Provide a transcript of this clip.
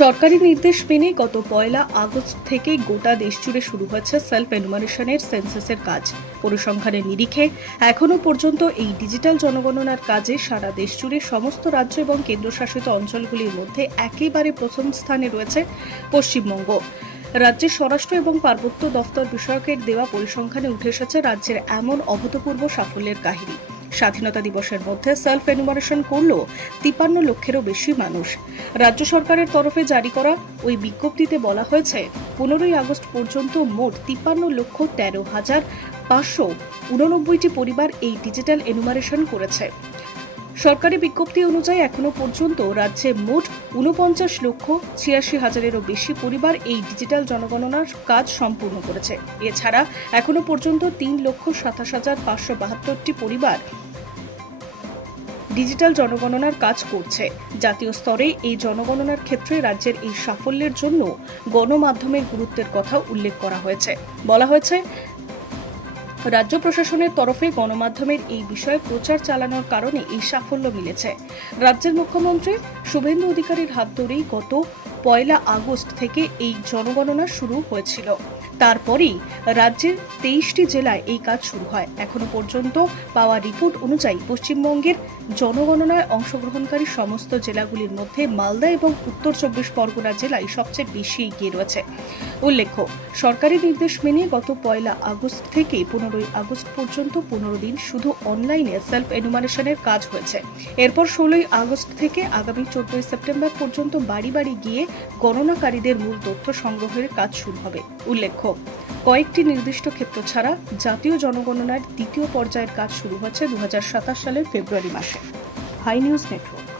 সরকারি নির্দেশ মেনে গত 1 আগস্ট থেকে গোটা দেশ জুড়ে শুরু হয়েছে সেলফ এনুমারেশনের সেন্সাসের কাজ। পরিসংখ্যানের নিরিখে এখনও পর্যন্ত এই ডিজিটাল জনগণনার কাজে সারা দেশ জুড়ে সমস্ত রাজ্য এবং কেন্দ্রশাসিত অঞ্চলগুলির মধ্যে একেবারে প্রথম স্থানে রয়েছে পশ্চিমবঙ্গ। রাজ্যের স্বরাষ্ট্র এবং পার্বত্য দফতর বিষয়কের দেওয়া পরিসংখ্যানে উঠে এসেছে রাজ্যের এমন অভূতপূর্ব সাফল্যের কাহিনী। স্বাধীনতা দিবসের মধ্যে সেলফ এনুমারেশন করল 53 লক্ষেরও বেশি মানুষ। রাজ্য সরকারের তরফে জারি করা ওই বিজ্ঞপ্তিতে বলা হয়েছে 15 আগস্ট পর্যন্ত মোট 53,13,589টি পরিবার এই ডিজিটাল এনুমারেশন করেছে। সরকারি বিজ্ঞপ্তি অনুযায়ী এখনো পর্যন্ত রাজ্যে মোট 49,86,000-এরও বেশি পরিবার এই ডিজিটাল জনগণনার কাজ সম্পূর্ণ করেছে। এছাড়া এখনো পর্যন্ত 3,27,572টি পরিবার ডিজিটাল জনগণনার কাজ করছে। জাতীয় স্তরে এই জনগণনার ক্ষেত্রে রাজ্যের এই সাফল্যের জন্য গণমাধ্যমের গুরুত্বের কথা উল্লেখ করা হয়েছে। বলা হয়েছে, রাজ্য প্রশাসনের তরফে গণমাধ্যমের এই বিষয়ে প্রচার চালানোর কারণে এই সাফল্য মিলেছে। রাজ্যের মুখ্যমন্ত্রী শুভেন্দু অধিকারীর হাত ধরেই গত 1 আগস্ট থেকে এই জনগণনা শুরু হয়েছিল। তারপরেই রাজ্যের 23টি জেলায় এই কাজ শুরু হয়। এখনো পর্যন্ত পাওয়া রিপোর্ট অনুযায়ী পশ্চিমবঙ্গের জনগণনায় অংশগ্রহণকারী সমস্ত জেলাগুলির মধ্যে মালদা এবং উত্তর 24 পরগনা জেলায় সবচেয়ে বেশি এগিয়ে রয়েছে। উল্লেখ্য, সরকারি নির্দেশ মেনে গত 1 আগস্ট থেকে 15 আগস্ট পর্যন্ত 15 দিন শুধু অনলাইনে সেলফ এনুমারেশনের কাজ হয়েছে। এরপর 16 আগস্ট থেকে আগামী 14 সেপ্টেম্বর পর্যন্ত বাড়ি বাড়ি গিয়ে গণনাকারীদের মূল তথ্য সংগ্রহের কাজ শুরু হবে। উল্লেখ্য, কয়েকটি নির্দিষ্ট ক্ষেত্র ছাড়া জাতীয় জনগণনার দ্বিতীয় পর্যায়ের কাজ শুরু হচ্ছে 2027 সালের ফেব্রুয়ারি মাসে। Hi News network.